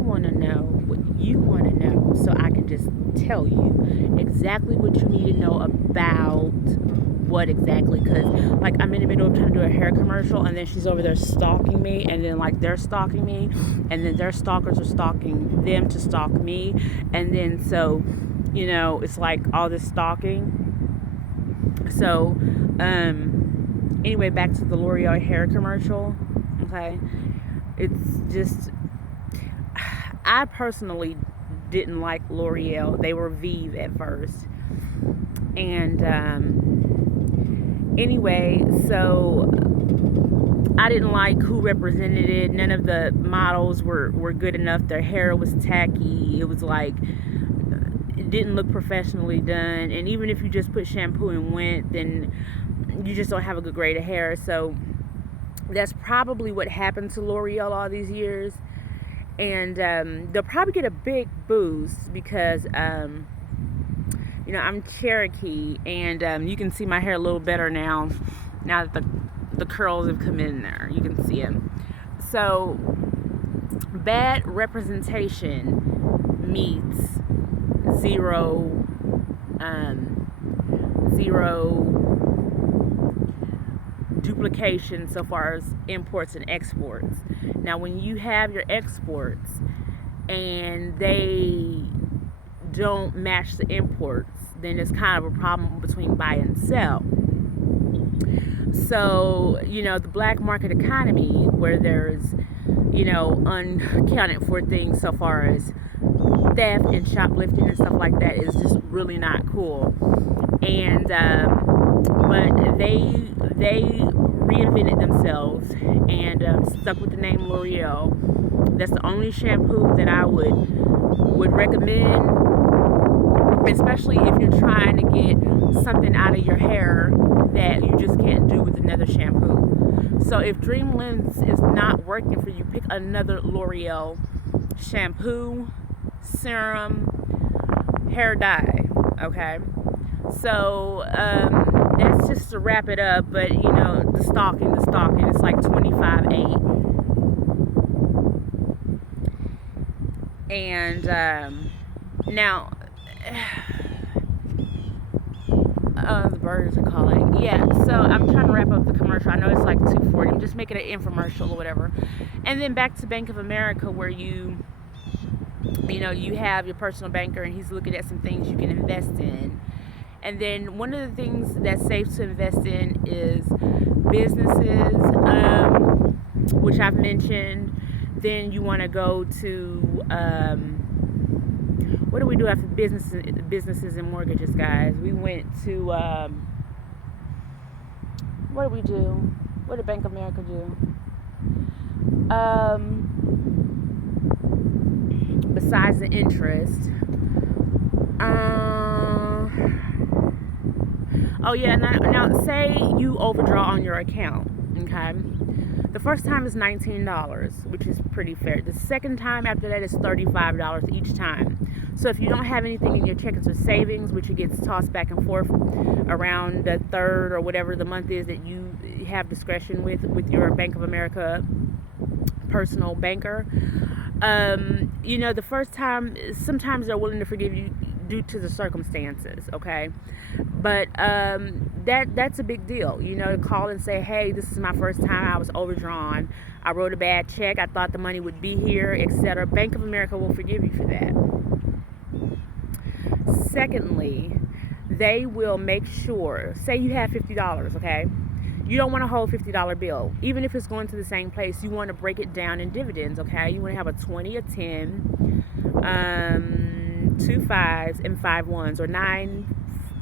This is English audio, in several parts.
want to know what you want to know so I can just tell you exactly what you need to know about what exactly. Because, like, I'm in the middle of trying to do a hair commercial, and then she's over there stalking me, and then, like, they're stalking me, and then their stalkers are stalking them to stalk me. And then, so, it's like all this stalking. So, anyway, back to the L'Oreal hair commercial. Okay. It's just, I personally didn't like L'Oreal. They were Vive at first. And anyway, so I didn't like who represented it. None of the models were good enough. Their hair was tacky. It was like, it didn't look professionally done. And even if you just put shampoo and went, then you just don't have a good grade of hair. So that's probably what happened to L'Oreal all these years. And they'll probably get a big boost because I'm Cherokee, and you can see my hair a little better now that the curls have come in there. You can see them. So bad representation meets zero duplication so far as imports and exports. Now, when you have your exports and they don't match the imports, then it's kind of a problem between buy and sell. So, the black market economy, where there's, unaccounted for things so far as theft and shoplifting and stuff like that, is just really not cool. And but they reinvented themselves and stuck with the name L'Oreal. That's the only shampoo that I would recommend, especially if you're trying to get something out of your hair that you just can't do with another shampoo. So if Dream Lens is not working for you, pick another L'Oreal shampoo, serum, hair dye. Okay. So that's just to wrap it up. But the stalking, it's like 25/8. And now the birds are calling. Yeah, so I'm trying to wrap up the commercial. I know it's like 2:40. I'm just making an infomercial or whatever. And then back to Bank of America, where you have your personal banker, and he's looking at some things you can invest in. And then one of the things that's safe to invest in is businesses, which I've mentioned. Then you want to go to, what do we do after businesses and mortgages, guys? We went to, what did we do? What did Bank of America do? Besides the interest. Oh yeah, now say you overdraw on your account, okay? The first time is $19, which is pretty fair. The second time after that is $35 each time. So if you don't have anything in your checkings or savings, which it gets tossed back and forth around the third or whatever the month is that you have discretion with your Bank of America personal banker, the first time, sometimes they're willing to forgive you due to the circumstances, okay? But that's a big deal, to call and say, hey, this is my first time, I was overdrawn, I wrote a bad check, I thought the money would be here, etc. Bank of America will forgive you for that. Secondly, they will make sure, say you have $50, okay? You don't want to hold $50 bill. Even if it's going to the same place, you want to break it down in dividends, okay? You want to have a 20, a 10, 2 5s and 5 1s, or 9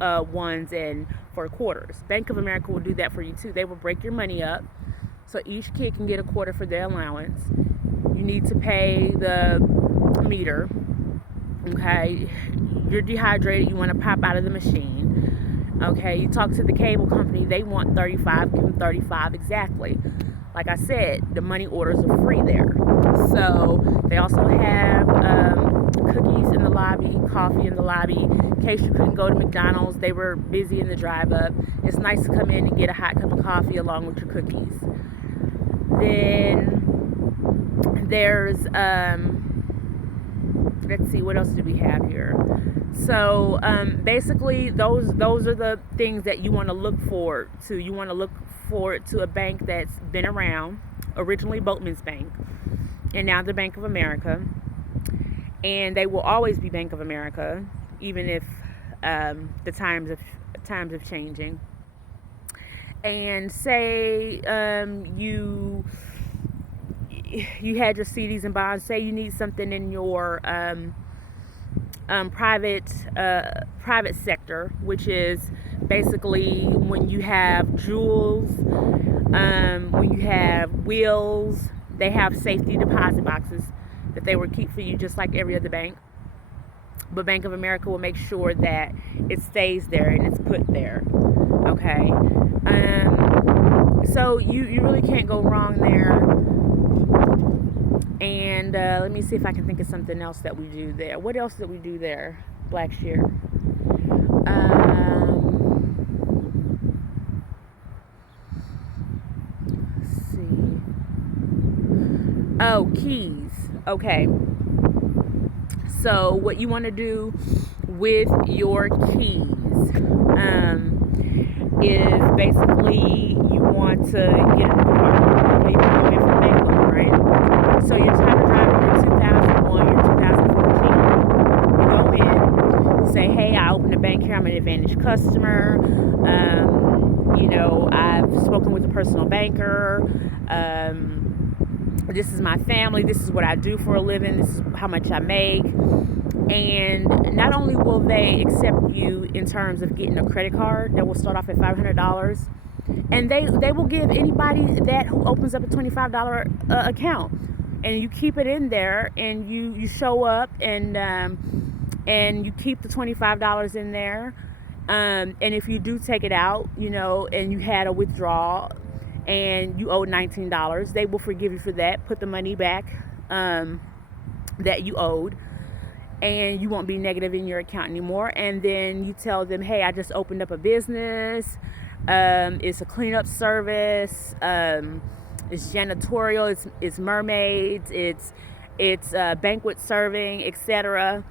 1s and 4 quarters. Bank of America will do that for you too. They will break your money up so each kid can get a quarter for their allowance. You need to pay the meter, okay? You're dehydrated, you want to pop out of the machine. Okay, you talk to the cable company, they want 35, give them 35 exactly. Like I said, the money orders are free there. So they also have cookies in the lobby, coffee in the lobby. In case you couldn't go to McDonald's, they were busy in the drive-up. It's nice to come in and get a hot cup of coffee along with your cookies. Then there's let's see, what else do we have here? So basically, those are the things that you want to look forward to. You want to look forward to a bank that's been around, originally Boatman's Bank, and now the Bank of America, and they will always be Bank of America, even if the times of changing. And say you had your CDs and bonds. Say you need something in your private sector, which is basically when you have jewels, when you have wills. They have safety deposit boxes that they will keep for you, just like every other bank. But Bank of America will make sure that it stays there and it's put there. Okay. So you really can't go wrong there. And let me see if I can think of something else that we do there. What else did we do there, Blackshear? Let's see. Oh, keys. Okay. So what you want to do with your keys is basically you want to get in the car. Okay, you've been going for a bank loan, right? So you're tired of driving in 2001 or 2014. You go in, you say, hey, I opened a bank here. I'm an Advantage customer. I've spoken with a personal banker. This is my family. This is what I do for a living. This is how much I make. And not only will they accept you in terms of getting a credit card that will start off at $500, and they will give anybody that who opens up a $25 account, and you keep it in there, and you show up, and you keep the $25 in there, and if you do take it out, and you had a withdrawal and you owe $19, they will forgive you for that. Put the money back that you owed, and you won't be negative in your account anymore. And then you tell them, hey, I just opened up a business. It's a cleanup service. It's janitorial. It's mermaids. It's banquet serving, etc.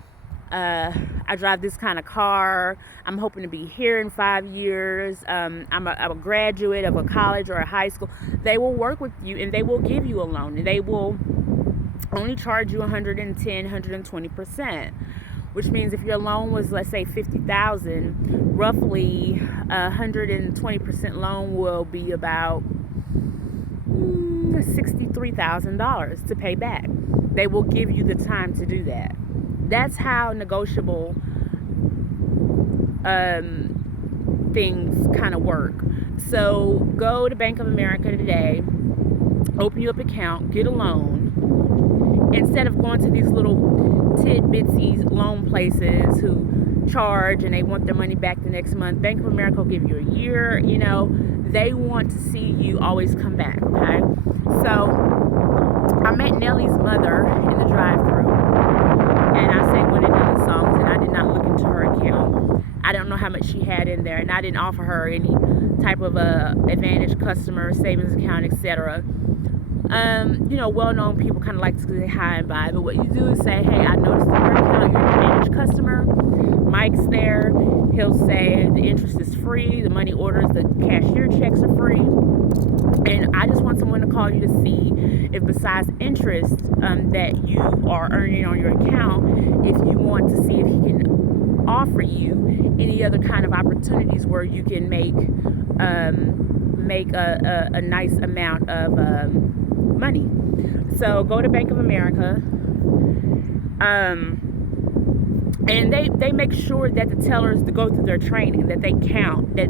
I drive this kind of car. I'm hoping to be here in 5 years. I'm a graduate of a college or a high school. They will work with you, and they will give you a loan, and they will only charge you 110, 120%, which means if your loan was, let's say, $50,000, roughly 120% loan will be about $63,000 to pay back. They will give you the time to do that. That's how negotiable things kind of work. So go to Bank of America today, open you up an account, get a loan. Instead of going to these little tidbitsy loan places who charge and they want their money back the next month, Bank of America will give you a year. They want to see you always come back. Okay, so I met Nelly's mother in the drive-thru, and I sang one of Nelly's songs, and I did not look into her account. I don't know how much she had in there, and I didn't offer her any type of Advantage customer savings account, etc. Well-known people kind of like to say hi and bye, but what you do is say, hey, I noticed in your account you're an Advantage customer. Mike's there. He'll say the interest is free, the money orders, the cashier checks are free, and I just want someone to call you to see if, besides interest that you are earning on your account, if you want to see if he can offer you any other kind of opportunities where you can make a nice amount of money. So go to Bank of America, and they make sure that the tellers to go through their training, that they count, that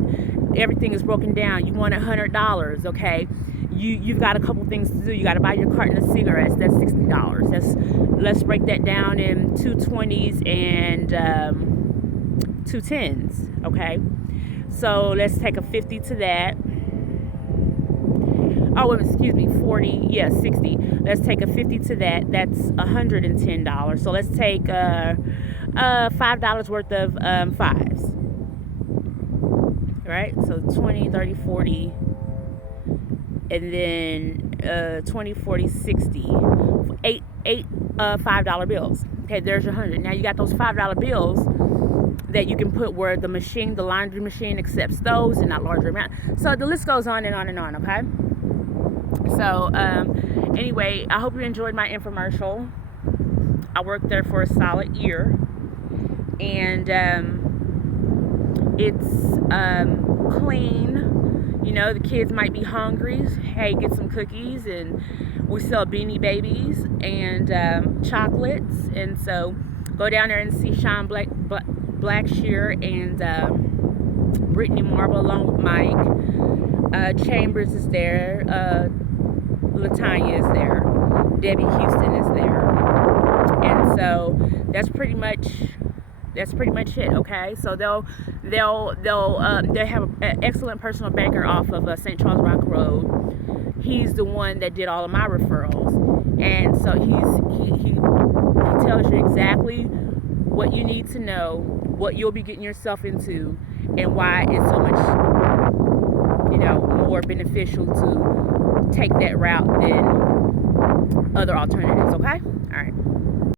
everything is broken down. You want $100, okay? You've got a couple things to do. You got to buy your carton of cigarettes. That's $60. Let's break that down in 2 20s and 2 10s, okay? So let's take a 50 to that. Oh, excuse me, 40, 60. Let's take a 50 to that. That's $110. So let's take $5 worth of fives. Right? So 20, 30, 40, and then 20, 40, 60. Eight $5 bills. Okay, there's your 100. Now you got those $5 bills that you can put where the laundry machine accepts those and not larger amount. So the list goes on and on and on, okay? So anyway, I hope you enjoyed my infomercial. I worked there for a solid year, and it's clean. You know, the kids might be hungry. Hey, get some cookies, and we sell Beanie Babies and chocolates. And so go down there and see Sean Blackshear and Brittany Marble along with Mike. Chambers is there. Latanya is there. Debbie Houston is there. And so that's pretty much it. Okay, so they'll have an excellent personal banker off of St. Charles Rock Road. He's the one that did all of my referrals, and so he tells you exactly what you need to know, what you'll be getting yourself into, and why it's so much more beneficial to take that route than other alternatives. Okay, all right.